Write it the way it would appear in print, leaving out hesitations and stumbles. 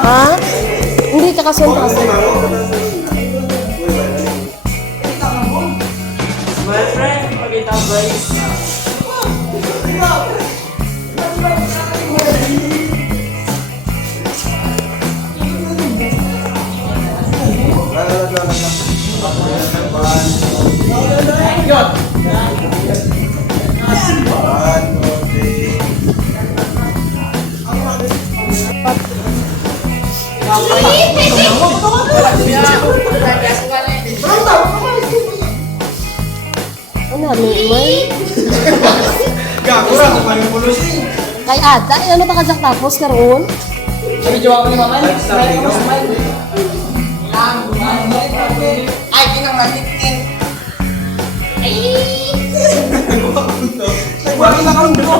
Ha? Hindi ka kasunta kasi. My friend, pakita guys. Ano, may? Gagura, kung anong pulusin. Kay Ada, ano ba kajak tapos karoon? Video ako ni Mama. Ay, kinamalitin. Nagwagi na kang buko.